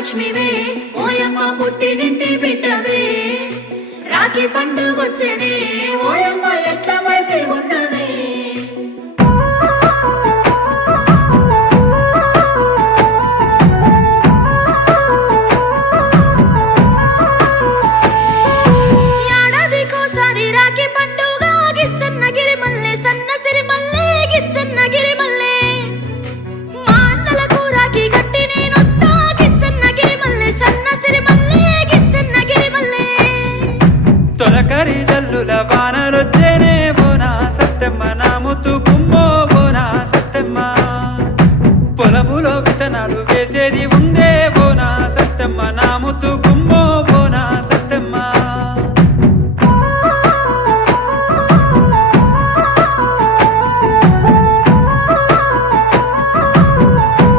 మహాలక్ష్మివే ఓయమ్మ పుట్టినింటి బిడ్డవే రాఖీ పండుగొచ్చనే ఓయమ్మ ఎట్ల వయసి ఉన్నవే ఏడాదికోసారి రాఖీ పండుగ గిచ్చన్న గిరిమల్లె సన్న సిరిమల్లె గిచ్చన్న గిరిమల్లె మా అన్నలకు రాఖీ కట్టి నేనొస్తా గిచ్చన్న గిరిమల్లె సన్న సిరిమల్లె గిచ్చన్న గిరిమల్లె తొలకరి జల్లుల వానలొచ్చేనే బోనా సత్తెమ్మ నా ముత్తు గుమ్మో బోనా సత్తెమ్మ పొలములో విత్తనాలు వేసేది